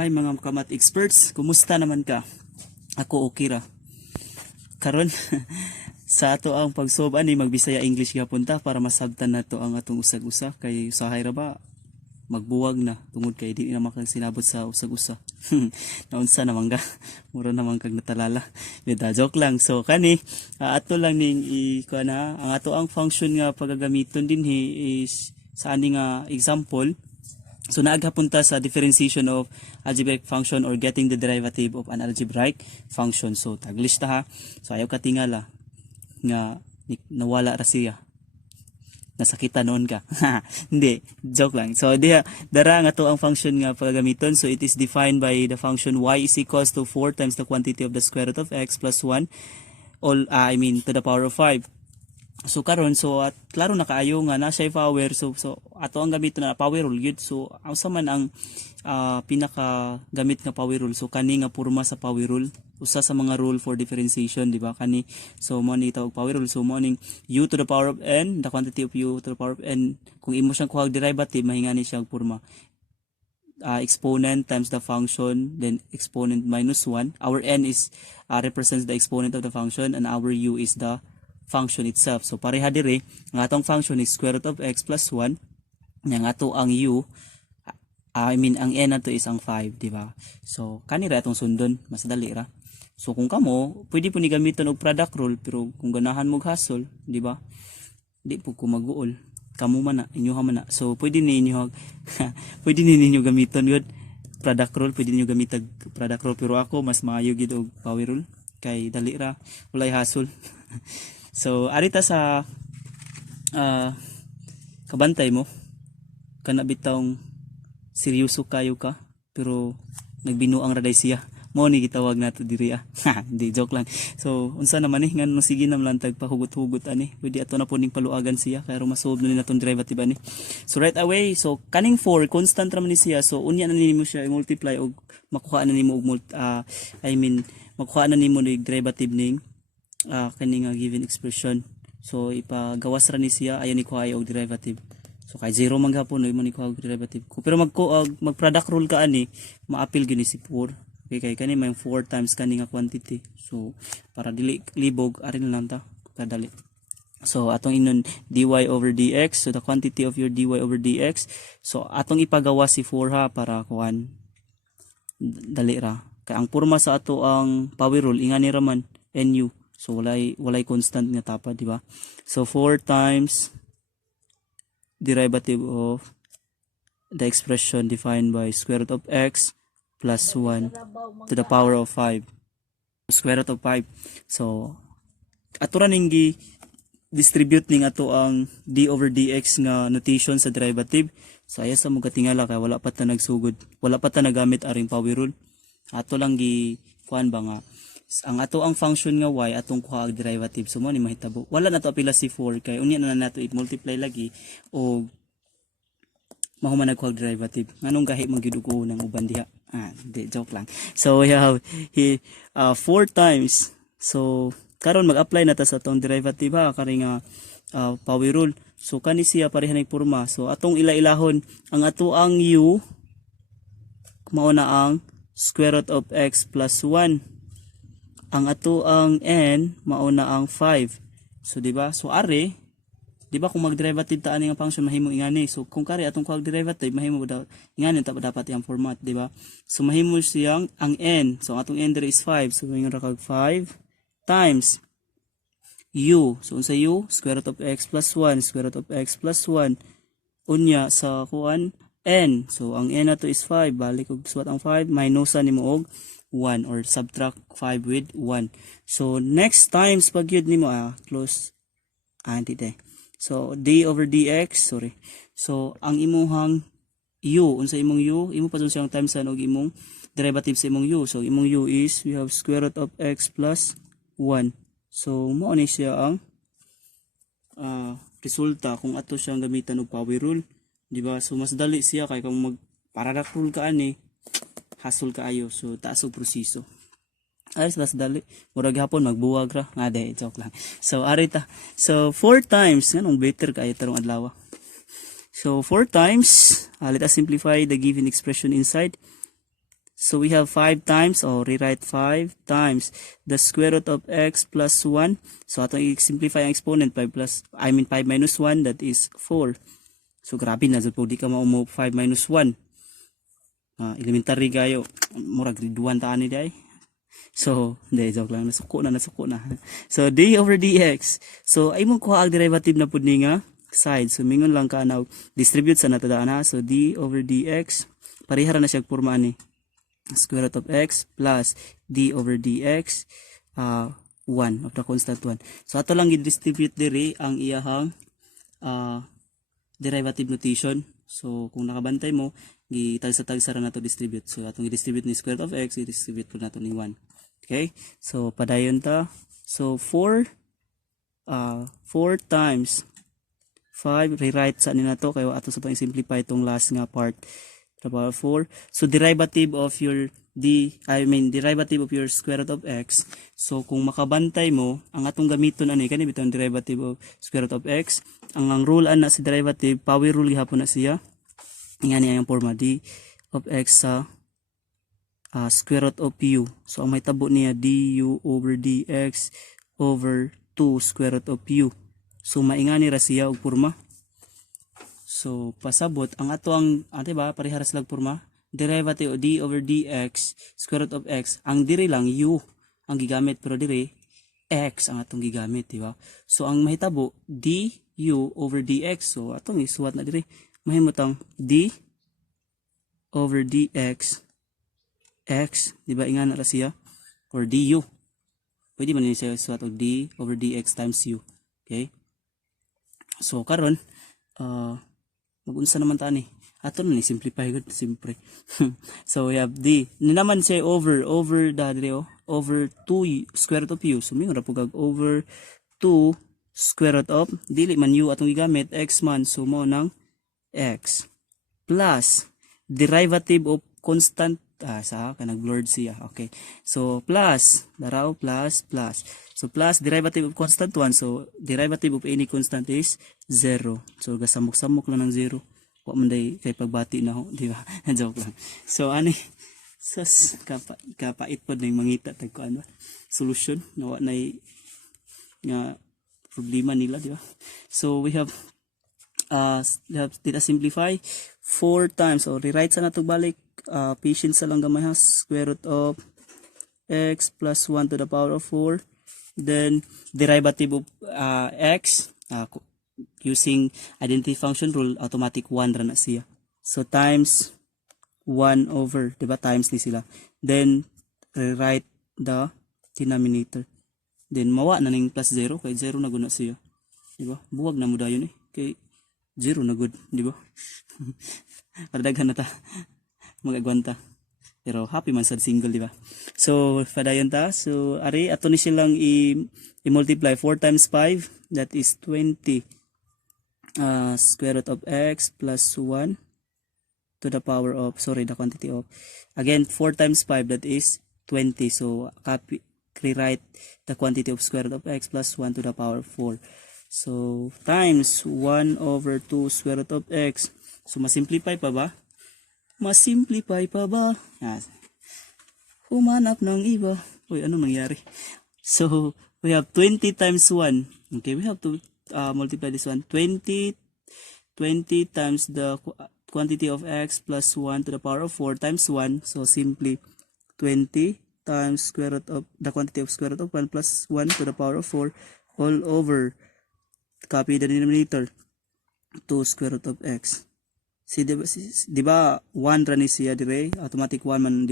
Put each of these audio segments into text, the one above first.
Hi mga kamat experts, kumusta naman ka? Ako okay ra. Karon sa ato ang pagsolve ani magbisaya English gyapon ta para masabtan nato ang atong usag-usa kay usahay ra ba magbuwag na tungod kay di na makagsinabot sa usag-usa. Naunsa naman ka? Mura naman kag natalala. Bida joke lang. So kani ato lang ning na ang ato ang function nga pagagamiton dinhi is sa ani nga example. So naaghapunta sa differentiation of algebraic function or getting the derivative of an algebraic function. So taglista ha. So ayaw katingala nga nawala ra siya. Nasakita noon ka. Hindi, joke lang. So dara nga to ang function nga pagagamiton. So it is defined by the function y is equals to 4 times the quantity of the square root of x plus 1 to the power of 5. So karon at klaro na kaayo nga na siya power so ato ang gamit na power rule gyud. So asa man ang pinaka gamit nga power rule, so kani nga porma sa power rule usa sa mga rule for differentiation, di ba? Kani so mo ni tawag power rule. So mo ning u to the power of n, the quantity of u to the power of n, kung imo siyang kuha derivative mahingani siyang porma exponent times the function, then exponent minus 1. Our n is represents the exponent of the function and our u is the function itself. So pareha dire ang atong function is square root of x plus 1. Yang ato ang u ang n nato is ang 5, di ba? So kanira atong sundon, mas dali ra. So kung kamo, pwede po ni gamiton og product rule, pero kung ganahan mo hasol, di ba? Di po ko mag-uol. Kamo man na, inyo man na. So pwede ninyo pwede ninyo gamiton yun product rule, pwede ninyo gamiton product rule, pero ako mas maayo gid og power rule kay dali ra, walay hasol. So arita sa kabantay mo kana bitawng seryoso kayo ka pero nagbinuang raday siya, mo ni gitawag nato diri Hindi, joke lang. So unsa naman ni ngano sige nam lang tagpahugot-hugot ani, pwede ato na po ning paluagan siya kay ma-solve na natong derivative ani. So right away, so kaning 4 constant ra man ni siya, so unya na nimo siya i-multiply og makuha na nimo og makuha na nimo ning derivative ning kani nga given expression. So ipagawas ra ni siya ayon ni kuha og derivative. So kay 0 man gapon mo ni kuha og derivative. Pero mag product rule ka ani, maapil gyud ni si 4. Okay, kay kani may 4 times kani nga quantity. So para dili libog ari na lang ta kadali. So atong inon dy over dx, so the quantity of your dy over dx. So atong ipagawas si 4 ha para kuan dali ra. Kay ang porma sa ato ang power rule ingani ra man nu. So walay constant nga tapa, di ba? So 4 times derivative of the expression defined by square root of x plus 1 to the power of 5. Square root of 5. So ato ra ning distribute ning ato ang d over dx nga notation sa derivative. So aya sa mo katingala kay wala pa ta nagsugod. Wala pa ta nagamit aring power rule. Ato lang kuan ba nga ang ato ang function nga y atong kuha og derivative, so mo ni mahitabo wala na to apila si 4 kay unya na nato i-multiply lagi o mahuman nagkuha og derivative nganong gahi maggidugo ng uban diha. Di joke lang. So we have 4 times. So karon mag-apply na ta sa atong derivative kari nga power rule. So kani siya pareha ning porma. So atong ila-ilahon ang ato ang u mao na ang square root of x plus 1. Ang ato ang n mao na ang 5. So di ba? So are, di ba kung mag-derivative ta ani nga function mahimo ingani. So kung kare atong kuha derivative mahimo daw ingani ta dapat yang format, di ba? So mahimo siyang ang n. So atong n is 5. So ingon ra kag 5 times u. So unsa u? Square root of x plus 1, square root of x plus 1. Unya sa kuan n. So ang n nato is 5. Balik og suwat ang 5 minusan nimo og 1 or subtract 5 with 1. So next times pag yun nimo close hindi day. So d over dx, sorry. So ang imuhang u, unsa imong u, imo pa siyang times og imong derivative sa imong u. So imong u is we have square root of x plus 1. So mao ni siya ang resulta kung ato siyang gamitan og power rule, di ba? So mas dali siya kay kung mag product rule ka ani hasol kaayo. So taas og proseso. Ayos mas dali. Murag hapon magbuwag ra. Ngade, joke lang. So arita. So 4 times nganong better kaayo tarong adlaw. So 4 times, let us simplify the given expression inside. So we have 5 times, or rewrite 5 times the square root of x plus 1. So atong i-simplify ang exponent, 5 minus 1, that is 4. So grabe na, so di ka maumo 5 minus 1. Elementary kayo, murag grade 1 taan ni day. So, hindi, joke lang, nasuko na. So, d over dx. So, ay mong kuha ang derivative na pud ni nga side. So, mingon lang ka na distribute sa natadaan ha. So, d over dx, parihara na siya porma ni square root of x plus d over dx, 1 of the constant 1. So, ato lang i-distribute diri ang iyahang derivative notation. So, kung nakabantay mo, gitagsa-tagsa ra nato distribute. So, atong i-distribute ni square root of x, i-distribute po nato ni 1. Okay? So, padayon ta. So, 4 times 5, rewrite sa nina to, kayo ato sa pang simplify itong last nga part. The power 4. So, derivative of your derivative of your square root of x. So, kung makabantay mo, ang atong gamiton ani kani bitong derivative of square root of x. Ang rule na si derivative, power rule gihapon na siya. Ingani ang forma d of x sa square root of u. So, ang may tabo niya du over dx over 2 square root of u. So, maingani ra siya og forma. So, pasabot, ang ato ang, diba, parihara silang forma, derivative of d over dx square root of x, ang diri lang u ang gigamit, pero diri x ang atong gigamit, diba? So, ang mahitabo, du over dx. So, atong isuwat na diri. Mahimutang d over dx x, diba, ingana ra siya, or du. Pwede man siya isuwat og d over dx times u. Okay? So, karon magunsa naman ta ni. Ato na ni simplify gud, simpre. So, we have d. Ni naman siya over over 2 square root of u. So, may ra pugag over 2 square root of, dili man u atong gigamit, x man, so mo nang x plus derivative of constant, nag-blurred siya. Okay. So, plus, daraw, plus. So, plus derivative of constant 1. So, derivative of any constant is 0. So, gasamok-samok lang ng 0. Wa man day kay pagbati na ho, di ba? Joke lang. So, ani, kapait po na yung mangita tag ko ano, solution na wa na nga problema nila, di ba? So, we have data simplify 4 times. So, rewrite sa nato balik. Patience sa lang gamay ha, square root of x plus 1 to the power of 4. Then, derivative of x, using identity function rule, automatic 1 ra na siya. So, times 1 over, diba, times ni sila. Then, rewrite the denominator. Then, mawa na ning plus 0, kay 0 na guna siya. Diba? Buwag na mo dayon kay 0 na good, diba? Padaghan na ta. Magagwanta. Pero happy man sa single, di ba? So, padayon ta. So, ari, ato ni silang i-multiply 4 times 5. That is 20 square root of x plus 1 to the power of, the quantity of. Again, 4 times 5, that is 20. So, rewrite the quantity of square root of x plus 1 to the power of 4. So, times 1 over 2 square root of x. So, masimplify pa ba? Humanap ng iba. Uy, ano nangyari? So, we have 20 times 1. Okay, we have to multiply this one. 20 times the quantity of x plus 1 to the power of 4 times 1. So, simply 20 times square root of the quantity of square root of 1 plus 1 to the power of 4 all over, copy the denominator, 2 square root of x. Diba 1 ra ni siya dire, automatic 1 man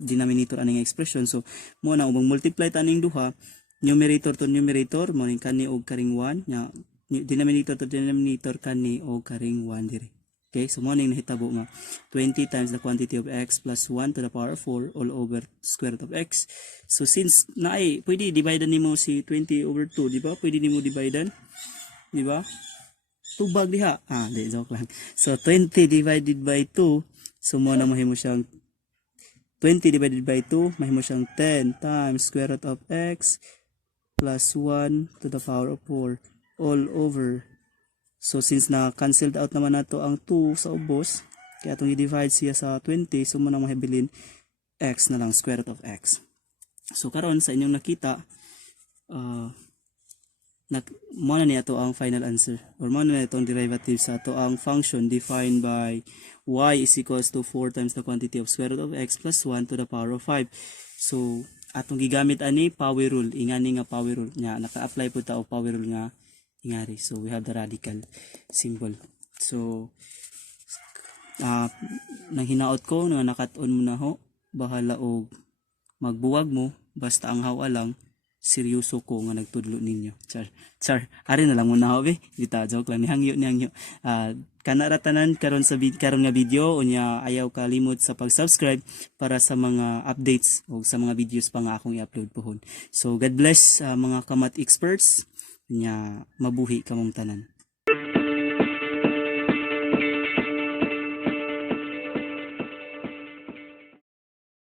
denominator aning expression. So mo na ubang multiply ta ning duha, numerator to numerator mo ning kani og karing 1 nya, denominator to denominator kani og karing 1 dire. Okay, so mo ning nahitabo nga 20 times the quantity of x plus 1 to the power of 4 all over square root of x. So since naay pwede divide nimo si 20 over 2, di ba? Pwede nimo divide, di ba? Tubag diha. Di, joke lang. So, 20 divided by 2. So, muna mahimo siyang 20 divided by 2. Mahimo siyang 10 times square root of x plus 1 to the power of 4 all over. So, since na-cancelled out naman nato ang 2 sa ubos, kaya itong i-divide siya sa 20. So, muna mahibilin x na lang, square root of x. So karon sa inyong nakita, mo na niya to ang final answer, or mo na itong derivative sa to ang function defined by y is equals to 4 times the quantity of square root of x plus 1 to the power of 5. So atong gigamit ani power rule, ingani nga power rule nya, naka-apply po ta og power rule nga ingari. So we have the radical symbol. So nang hinaot ko nga nakat-on mo na ho, bahala og magbuwag mo, basta ang hawa lang seryoso ko nga nagtudlo ninyo. Char. Ari na lang muna ho be. Dita joke lang, nihangyo. Kana ratanan karon sa karon nga video, unya ayaw kalimot sa pag-subscribe para sa mga updates o sa mga videos pa nga akong i-upload pohon. So God bless mga kamat experts, unya mabuhi kamong tanan.